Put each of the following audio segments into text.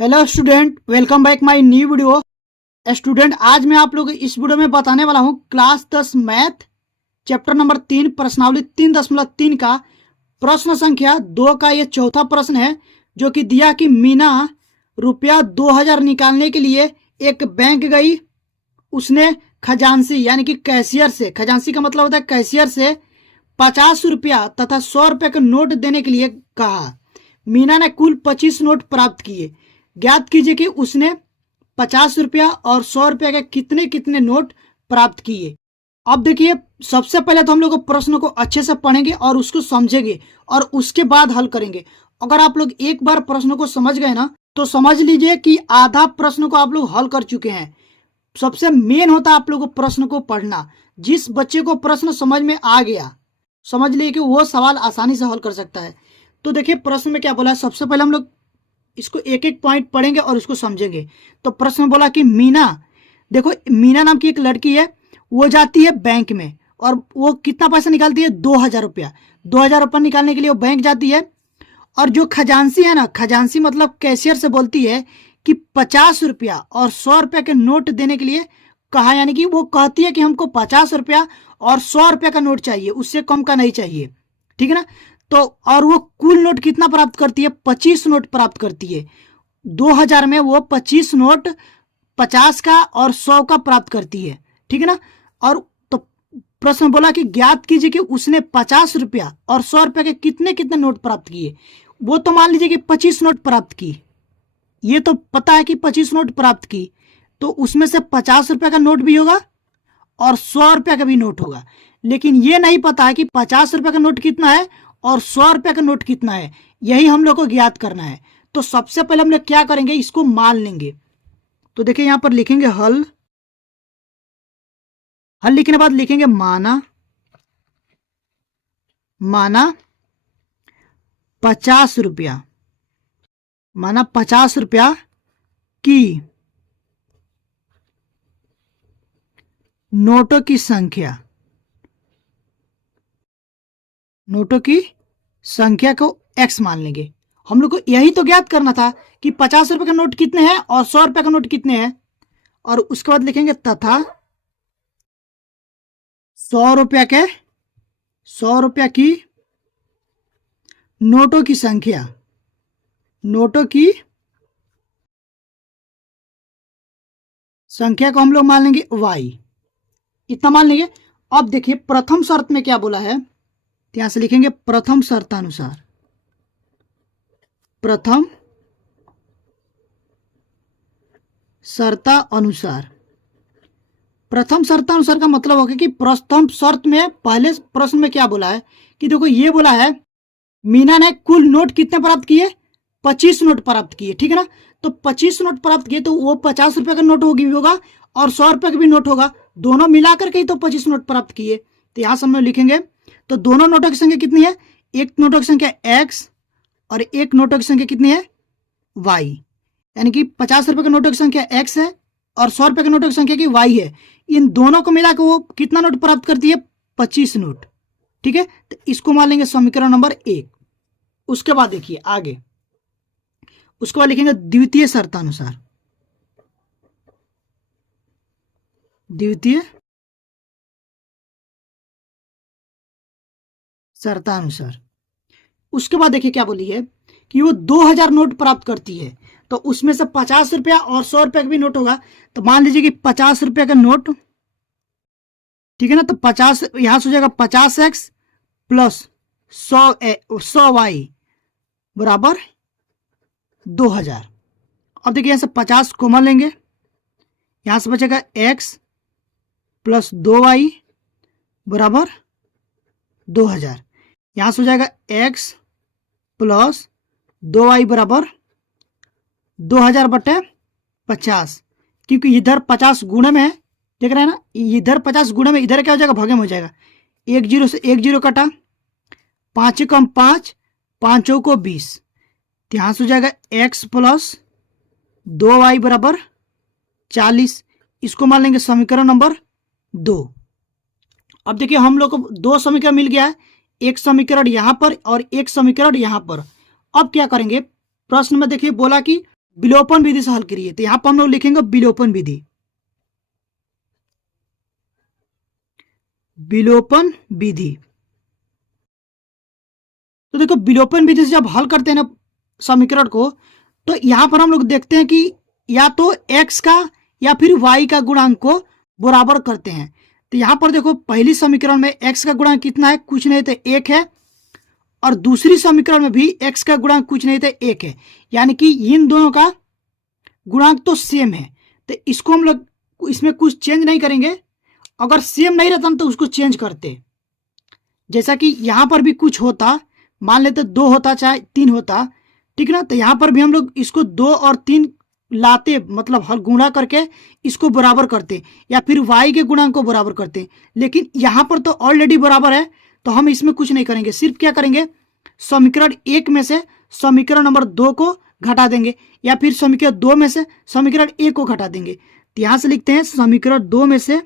Hello student, welcome back my new video. Student, आज मैं आप लोग इस वीडियो में बताने वाला हूं क्लास 10 मैथ चैप्टर नंबर 3 प्रश्नावली 3.3 का प्रश्न संख्या 2 का ये चौथा प्रश्न है, जो कि दिया कि मीना रुपया 2000 निकालने के लिए एक बैंक गई। उसने खजांची यानी कि कैशियर से, खजांची का मतलब होता है कैशियर से 50 रुपया तथा 100 रुपये का नोट देने के लिए कहा। मीना ने कुल 25 नोट प्राप्त किए। ज्ञात कीजिए कि उसने 50 रुपया और 100 रुपया के कितने कितने नोट प्राप्त किए। अब देखिए, सबसे पहले तो हम लोग प्रश्न को अच्छे से पढ़ेंगे और उसको समझेंगे और उसके बाद हल करेंगे। अगर आप लोग एक बार प्रश्न को समझ गए ना, तो समझ लीजिए कि आधा प्रश्न को आप लोग हल कर चुके हैं। सबसे मेन होता है आप लोग को प्रश्न को पढ़ना। जिस बच्चे को प्रश्न समझ में आ गया, समझ लिए कि वो सवाल आसानी से हल कर सकता है। तो देखिए प्रश्न में क्या बोला है। सबसे पहले हम लोग इसको एक एक पॉइंट पढ़ेंगे और इसको समझेंगे। तो प्रश्न में बोला कि मीना, देखो मीना नाम की एक लड़की है, वो जाती है बैंक में और वो कितना पैसा निकालती है, 2000 रुपया। 2000 रुपया निकालने के लिए वो बैंक जाती है और जो खजांची है ना, खजांची मतलब कैशियर से बोलती है कि 50 रुपया और 100 रुपया के नोट देने के लिए कहा। यानी कि वो कहती है कि हमको 50 रुपया और 100 रुपया का नोट चाहिए, उससे कम का नहीं चाहिए, ठीक है ना। तो और वो कुल नोट कितना प्राप्त करती है, 25 नोट प्राप्त करती है। 2000 में वो 25 नोट 50 का और 100 का प्राप्त करती है, ठीक है ना। और तो प्रश्न बोला कि ज्ञात कीजिए कि उसने 50 रुपया और 100 रुपया के कितने कितने नोट प्राप्त किए। वो तो मान लीजिए कि 25 नोट प्राप्त की, ये तो पता है कि 25 नोट प्राप्त की, तो उसमें से 50 रुपया का नोट भी होगा और 100 रुपया का भी नोट होगा। लेकिन ये नहीं पता है कि 50 रुपया का नोट कितना है और 100 रुपया का नोट कितना है। यही हम लोग को ज्ञात करना है। तो सबसे पहले हम लोग क्या करेंगे, इसको मान लेंगे। तो देखिए यहां पर लिखेंगे हल। हल लिखने के बाद लिखेंगे माना। माना 50 रुपया, माना 50 रुपया की नोटों की संख्या, नोटों की संख्या को x मान लेंगे। हम लोग को यही तो ज्ञात करना था कि 50 रुपए का नोट कितने हैं और 100 रुपए का नोट कितने हैं। और उसके बाद लिखेंगे तथा 100 रुपया के, 100 रुपया की नोटों की संख्या, नोटों की संख्या को हम लोग मान लेंगे y, इतना मान लेंगे। अब देखिए प्रथम शर्त में क्या बोला है, यहां से लिखेंगे प्रथम शर्तानुसार। प्रथम शर्ता अनुसार, प्रथम शर्तानुसार का मतलब होगा कि प्रथम शर्त में पहले प्रश्न में क्या बोला है कि देखो ये बोला है मीना ने कुल नोट कितने प्राप्त किए, 25 नोट प्राप्त किए, ठीक है ना। तो 25 नोट प्राप्त किए तो वो 50 रुपए का नोट होगा और 100 रुपए का भी नोट होगा, दोनों मिलाकर के ही तो 25 नोट प्राप्त किए। तो यहां से हम लिखेंगे, तो दोनों नोटों की संख्या कितनी है, एक नोटों की संख्या x और एक नोटों की संख्या कितनी है, y। यानी कि 50 रुपए के नोटों की संख्या x है और 100 रुपए के नोटों की संख्या की y है। इन दोनों को मिलाकर वो कितना नोट प्राप्त करती है, 25 नोट, ठीक है। तो इसको मान लेंगे समीकरण नंबर 1। उसके बाद देखिए आगे, उसके बाद लिखेंगे द्वितीय शर्तानुसार। द्वितीय शर्तानुसार। उसके बाद देखिए क्या बोली है कि वो 2000 नोट प्राप्त करती है, तो उसमें से 50 रुपया और 100 रुपया का भी नोट होगा। तो मान लीजिए कि 50 रुपया का नोट, ठीक है ना। तो 50 यहां से हो जाएगा 50x प्लस 100y बराबर 2000। अब देखिए यहां से 50 कॉमन लेंगे, यहां से बचेगा x प्लस 2y बराबर 2000। यहां से हो जाएगा x प्लस 2y बराबर 2000 बटे 50, क्योंकि इधर 50 गुणे में है, देख रहे हैं ना, इधर 50 गुणे में, इधर क्या हो जाएगा, भागे में हो जाएगा। 1 0 से 1 0 कटा, 5 कम 5, 5 को 20। यहां से हो जाएगा x प्लस 2y बराबर 40। इसको मान लेंगे समीकरण नंबर 2। अब देखिए हम लोग को दो समीकरण मिल गया है, एक समीकरण यहां पर और एक समीकरण यहां पर। अब क्या करेंगे, प्रश्न में देखिए बोला कि विलोपन विधि से हल करिए। तो यहां पर हम लोग लिखेंगे विलोपन विधि, विलोपन विधि। तो देखो विलोपन विधि से जब हल करते हैं ना समीकरण को, तो यहां पर हम लोग देखते हैं कि या तो x का या फिर y का गुणांक को बराबर करते हैं। तो यहां पर देखो पहली समीकरण में x का गुणांक कितना है, कुछ नहीं तो 1 है, और दूसरी समीकरण में भी x का गुणांक कुछ नहीं तो 1 है, यानी कि इन दोनों का गुणांक तो सेम है। तो इसको हम लोग इसमें कुछ चेंज नहीं करेंगे, अगर सेम नहीं रहता तो उसको चेंज करते। जैसा कि यहां पर भी कुछ होता, मान लेते 2 होता चाहे 3 होता, ठीक ना। तो यहां पर भी हम लोग इसको 2 और 3 लाते, मतलब हल गुणा करके इसको बराबर करते, या फिर y के गुणांक को बराबर करते। लेकिन यहां पर तो ऑलरेडी बराबर है, तो हम इसमें कुछ नहीं करेंगे। सिर्फ क्या करेंगे, समीकरण 1 में से समीकरण नंबर 2 को घटा देंगे, या फिर समीकरण 2 में से समीकरण 1 को घटा देंगे। तो यहां से लिखते हैं समीकरण 2 में से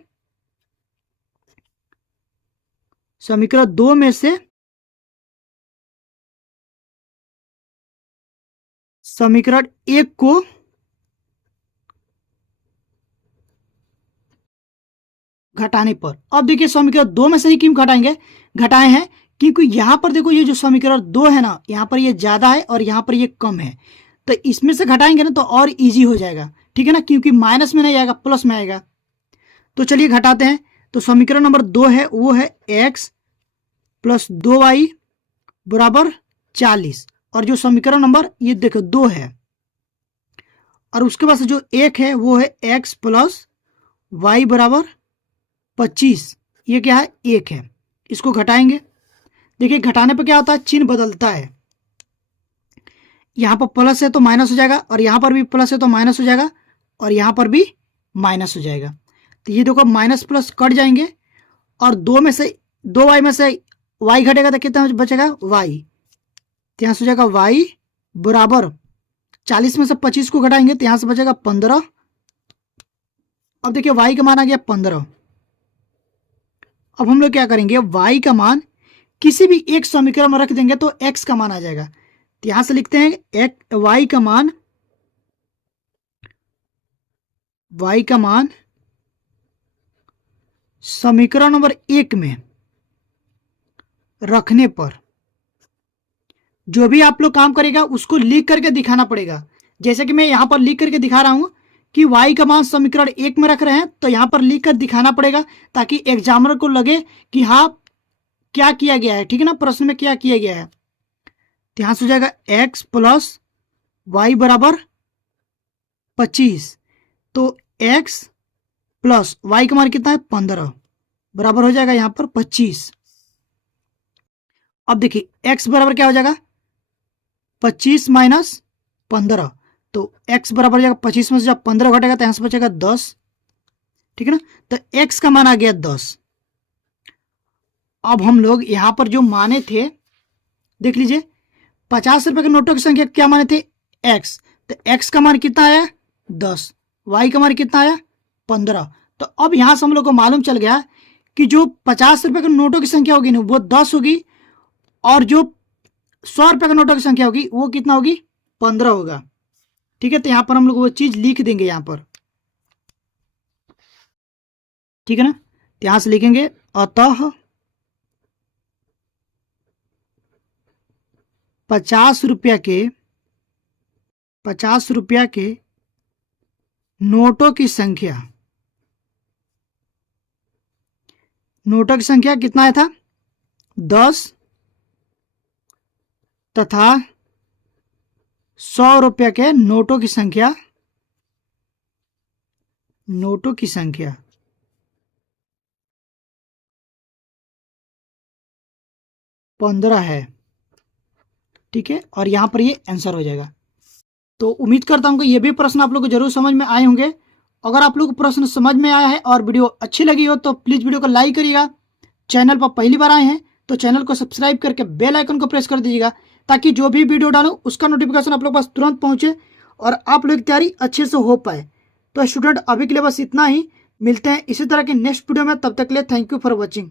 समीकरण 1 को घटाने पर, अब देखिए समीकरण 2 में से ही क्यों घटाए हैं, क्योंकि यहां पर देखो ये जो समीकरण 2 है ना, यहां पर ये ज्यादा है और यहां पर ये कम है। तो इसमें से घटाएंगे ना तो और इजी हो जाएगा, ठीक है ना, क्योंकि माइनस में नहीं आएगा, प्लस में आएगा। तो चलिए घटाते हैं। तो समीकरण नंबर 2 है, वो है x प्लस 2y बराबर 40, और जो समीकरण नंबर ये देखो 2 है, और उसके बाद जो 1 है वो है x प्लस y बराबर 25, ये क्या है 1 है। इसको घटाएंगे, देखिए घटाने पर क्या होता है, चिन्ह बदलता है। यहां पर प्लस है तो माइनस हो जाएगा, और यहां पर भी प्लस है तो माइनस हो जाएगा, और यहां पर भी माइनस हो जाएगा। तो ये देखो माइनस प्लस कट जाएंगे, और 2y में से y घटेगा तो कितना बचेगा y, तो यहां से हो जाएगा y बराबर 40 में से 25 को घटाएंगे तो यहां से बचेगा 15। अब देखिए y का मान आ गया 15। अब हम लोग क्या करेंगे, y का मान किसी भी एक समीकरण में रख देंगे तो x का मान आ जाएगा। तो यहां से लिखते हैं y का मान समीकरण नंबर 1 में रखने पर जो भी आप लोग काम करेगा उसको लिख करके दिखाना पड़ेगा। जैसे कि मैं यहां पर लिख करके दिखा रहा हूं कि y का मान समीकरण 1 में रख रहे हैं, तो यहां पर लिख कर दिखाना पड़ेगा ताकि एग्जामिनर को लगे कि हाँ क्या किया गया है, ठीक है ना, प्रश्न में क्या किया गया है। तो यहां से हो जाएगा x प्लस वाई बराबर 25, तो x प्लस वाई का मान कितना है 15 बराबर हो जाएगा यहां पर 25। अब देखिए x बराबर क्या हो जाएगा 25 माइनस 15, तो x बराबर हो जाएगा 25 में से जब 15 घटेगा तो यहां से बचेगा 10, ठीक है ना। तो x का मान आ गया 10। अब हम लोग यहां पर जो माने थे देख लीजिए, 50 रुपए के नोटों की संख्या क्या माने थे x, तो x का मान कितना आया 10, y का मान कितना आया 15। तो अब यहां से हम लोग को मालूम चल गया कि जो 50 रुपए के नोटों की संख्या होगी ना वो 10 होगी, और जो 100 रुपए के नोटों की संख्या होगी वो कितना होगी 15 होगा, ठीक है। तो यहां पर हम लोग वो चीज लिख देंगे यहां पर, ठीक है ना। तो यहां से लिखेंगे अतः 50 रुपया के नोटों की संख्या कितना आया था 10 तथा 100 रुपया के नोटों की संख्या 15 है, ठीक है। और यहां पर ये आंसर हो जाएगा। तो उम्मीद करता हूं कि ये भी प्रश्न आप लोग को जरूर समझ में आए होंगे। अगर आप लोग को प्रश्न समझ में आया है और वीडियो अच्छी लगी हो तो प्लीज वीडियो को लाइक करिएगा। चैनल पर पहली बार आए हैं तो चैनल को सब्सक्राइब करके बेल आइकन को प्रेस कर दीजिएगा, ताकि जो भी वीडियो डालूं उसका नोटिफिकेशन आप लोग पास तुरंत पहुंचे और आप लोग की तैयारी अच्छे से हो पाए। तो स्टूडेंट अभी के लिए बस इतना ही, मिलते हैं इसी तरह के नेक्स्ट वीडियो में, तब तक के लिए थैंक यू फॉर वॉचिंग।